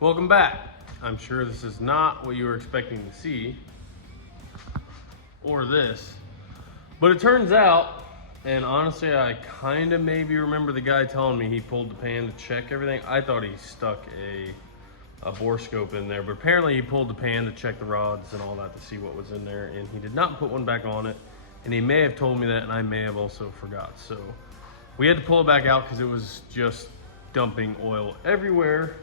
Welcome back. I'm sure this is not what you were expecting to see, or this, but it turns out, and honestly, I kind of maybe remember the guy telling me he pulled the pan to check everything. I thought he stuck a bore scope in there, but apparently he pulled the pan to check the rods and all that to see what was in there, and he did not put one back on it, and he may have told me that, and I may have also forgot. So we had to pull it back out because it was just dumping oil everywhere.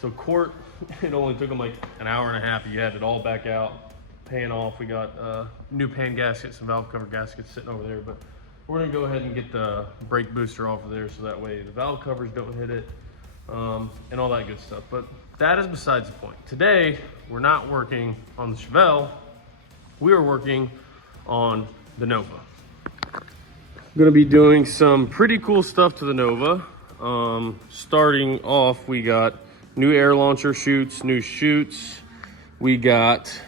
So quart, it only took them like an hour and a half. You had it all back out, pan off. We got new pan gaskets and valve cover gaskets sitting over there, but we're gonna go ahead and get the brake booster off of there so that way the valve covers don't hit it, and all that good stuff. But that is besides the point. Today, we're not working on the Chevelle. We are working on the Nova. I'm gonna be doing some pretty cool stuff to the Nova. Starting off, we got new air launcher chutes, new chutes. We got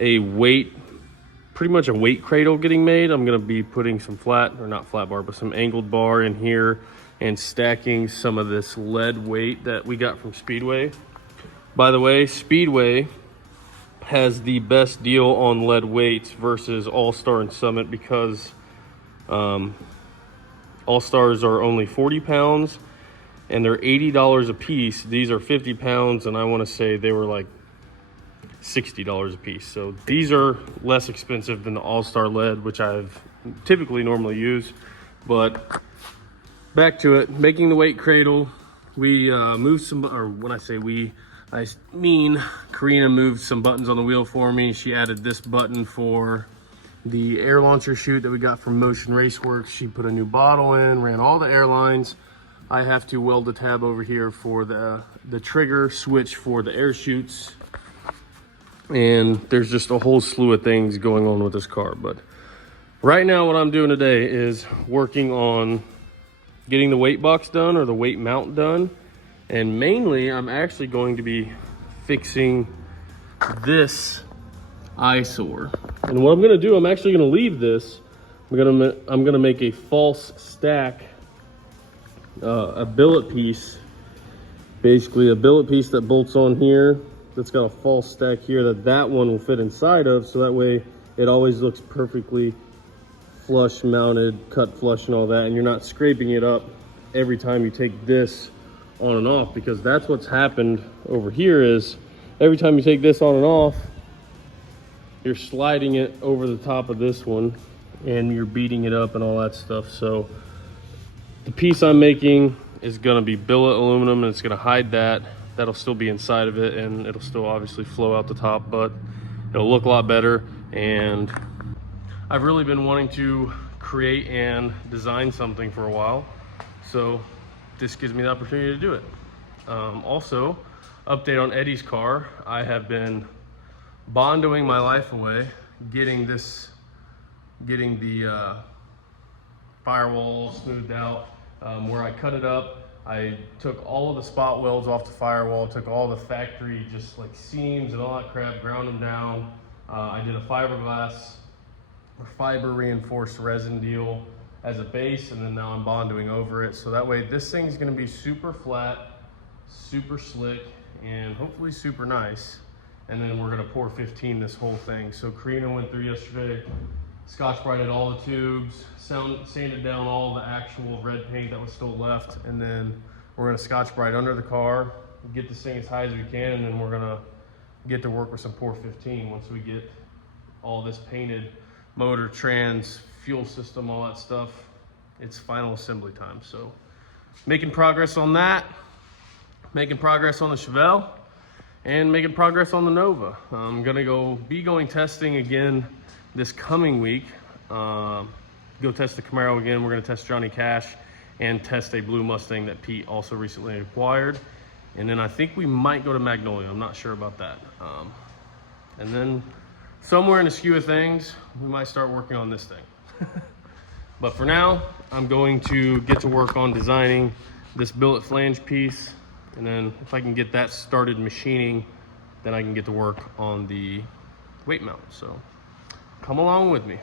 a pretty much a weight cradle getting made. I'm gonna be putting some not flat bar, but some angled bar in here and stacking some of this lead weight that we got from Speedway. By the way, Speedway has the best deal on lead weights versus All-Star and Summit because All-Stars are only 40 pounds and they're $80 a piece. These are 50 pounds, and I want to say they were like $60 a piece. So these are less expensive than the All-Star lead, which I've typically normally use. But back to it, making the weight cradle. We moved some, or when I say we, I mean Karina moved some buttons on the wheel for me. She added this button for the air launcher chute that we got from Motion Raceworks. She put a new bottle in, ran all the air lines. I have to weld a tab over here for the trigger switch for the air chutes. And there's just a whole slew of things going on with this car. But right now what I'm doing today is working on getting the weight box done, or the weight mount done. And mainly I'm actually going to be fixing this eyesore. And what I'm gonna do, I'm actually gonna leave this. I'm gonna make a false stack, a billet piece, basically a billet piece that bolts on here, that's got a false stack here that one will fit inside of, so that way it always looks perfectly flush mounted, cut flush and all that, and you're not scraping it up every time you take this on and off, because that's what's happened over here. Is every time you take this on and off, you're sliding it over the top of this one and you're beating it up and all that stuff. So the piece I'm making is gonna be billet aluminum, and it's gonna hide that. That'll still be inside of it, and it'll still obviously flow out the top, but it'll look a lot better. And I've really been wanting to create and design something for a while, so this gives me the opportunity to do it. Also, update on Eddie's car. I have been bondoing my life away, getting the firewall smoothed out. Where I cut it up, I took all of the spot welds off the firewall, took all the factory just like seams and all that crap, ground them down. I did a fiberglass or fiber reinforced resin deal as a base, and then now I'm bondoing over it. So that way this thing's gonna be super flat, super slick, and hopefully super nice. And then we're gonna pour 15 this whole thing. So Karina went through yesterday, Scotch-Brighted all the tubes, sanded down all the actual red paint that was still left, and then we're gonna Scotch-Brite under the car, get this thing as high as we can, and then we're gonna get to work with some pour 15 once we get all this painted, motor, trans, fuel system, all that stuff. It's final assembly time. So making progress on that, making progress on the Chevelle, and making progress on the Nova. I'm gonna be going testing again this coming week. Go test the Camaro again. We're gonna test Johnny Cash and test a blue Mustang that Pete also recently acquired. And then I think we might go to Magnolia. I'm not sure about that. And then somewhere in the skew of things, we might start working on this thing. But for now, I'm going to get to work on designing this billet flange piece. And then if I can get that started machining, then I can get to work on the weight mount. So come along with me.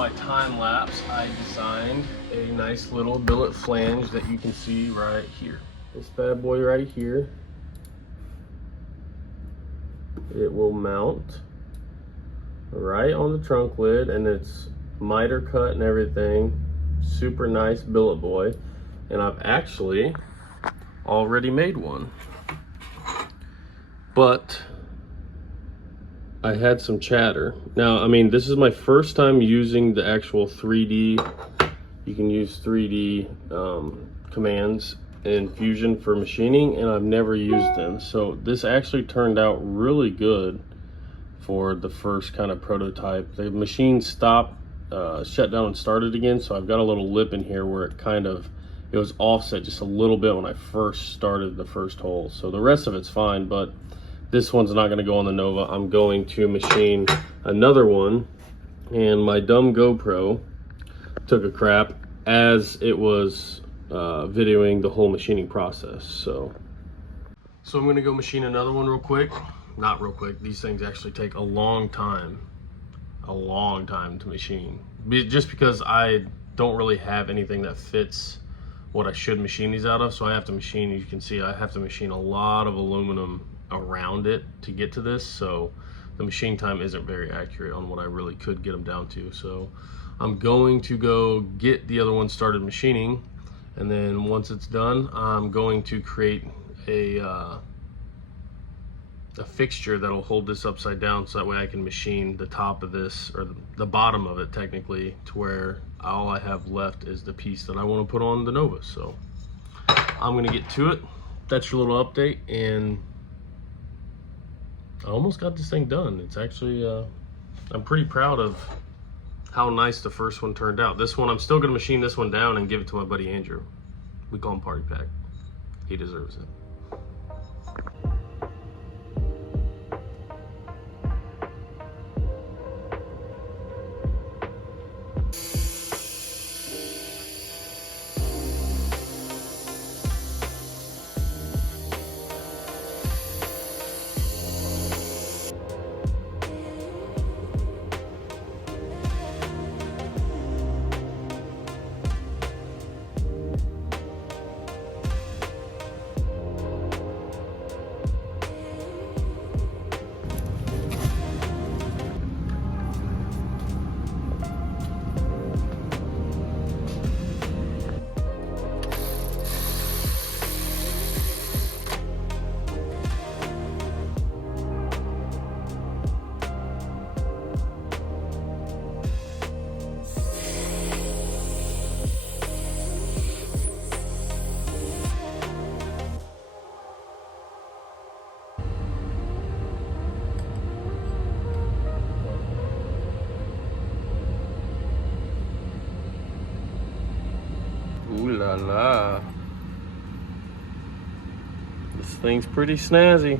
my time lapse, I designed a nice little billet flange that you can see right here. This bad boy right here. It will mount right on the trunk lid, and it's miter cut and everything. Super nice billet boy. And I've actually already made one. But I had some chatter. Now, I mean, this is my first time using the actual 3D. You can use 3D commands in Fusion for machining, and I've never used them. So this actually turned out really good for the first kind of prototype. The machine stopped, shut down and started again. So I've got a little lip in here where it was offset just a little bit when I first started the first hole. So the rest of it's fine, but this one's not gonna go on the Nova. I'm going to machine another one, and my dumb GoPro took a crap as it was videoing the whole machining process. So I'm gonna go machine another one real quick. Not real quick, these things actually take a long time to machine. Just because I don't really have anything that fits what I should machine these out of, so I have to machine, you can see I have to machine a lot of aluminum around it to get to this, so the machine time isn't very accurate on what I really could get them down to. So I'm going to go get the other one started machining, and then once it's done, I'm going to create a fixture that'll hold this upside down, so that way I can machine the top of this, or the bottom of it technically, to where all I have left is the piece that I want to put on the Nova. So I'm gonna get to it. That's your little update, and I almost got this thing done. It's actually, I'm pretty proud of how nice the first one turned out. This one, I'm still gonna machine this one down and give it to my buddy Andrew. We call him Party Pack. He deserves it. Ooh la la. This thing's pretty snazzy.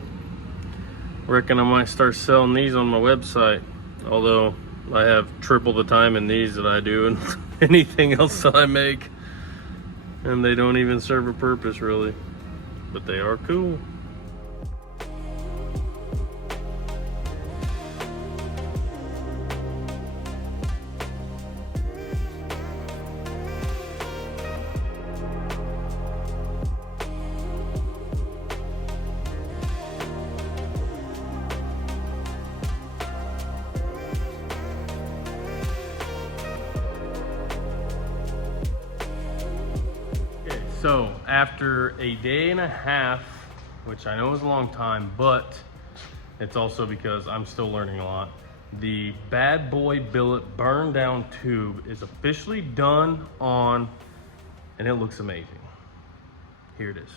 Reckon I might start selling these on my website. Although I have triple the time in these that I do in anything else that I make. And they don't even serve a purpose really. But they are cool. So after a day and a half, which I know is a long time, but it's also because I'm still learning a lot, the bad boy billet burn down tube is officially done on, and it looks amazing. Here it is.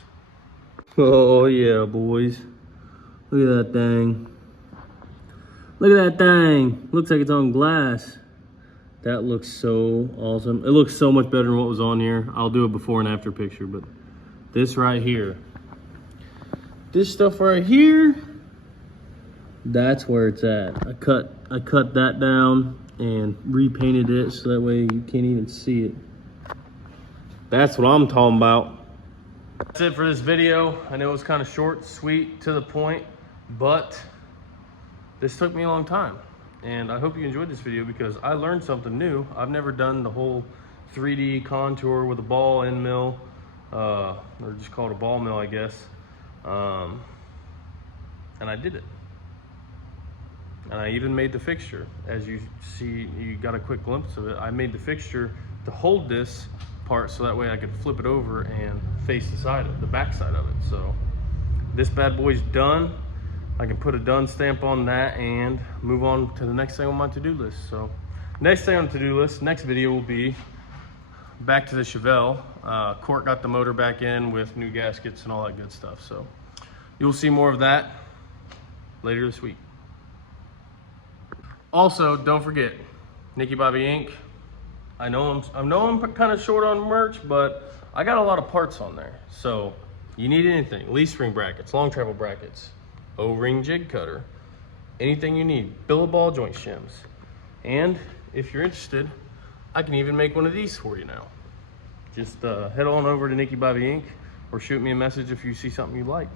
Oh yeah, boys. Look at that thing. Look at that thing. Looks like it's on glass. That looks so awesome. It looks so much better than what was on here. I'll do a before and after picture, but this right here, this stuff right here, that's where it's at. I cut that down and repainted it so that way you can't even see it. That's what I'm talking about. That's it for this video. I know it was kind of short, sweet, to the point, but this took me a long time. And I hope you enjoyed this video because I learned something new. I've never done the whole 3D contour with a ball end mill, or just called a ball mill, I guess. And I did it. And I even made the fixture. As you see, you got a quick glimpse of it. I made the fixture to hold this part so that way I could flip it over and face the back side of it. So this bad boy's done. I can put a done stamp on that and move on to the next thing on my to-do list. So next thing on the to-do list, next video will be back to the Chevelle. Court got the motor back in with new gaskets and all that good stuff. So you'll see more of that later this week. Also, don't forget, Nicky Bobby Inc. I know I'm kind of short on merch, but I got a lot of parts on there. So you need anything, leaf spring brackets, long travel brackets, O-ring jig cutter, anything you need, billet ball joint shims. And if you're interested, I can even make one of these for you now. Just head on over to Nicky Bobby Inc. or shoot me a message if you see something you like.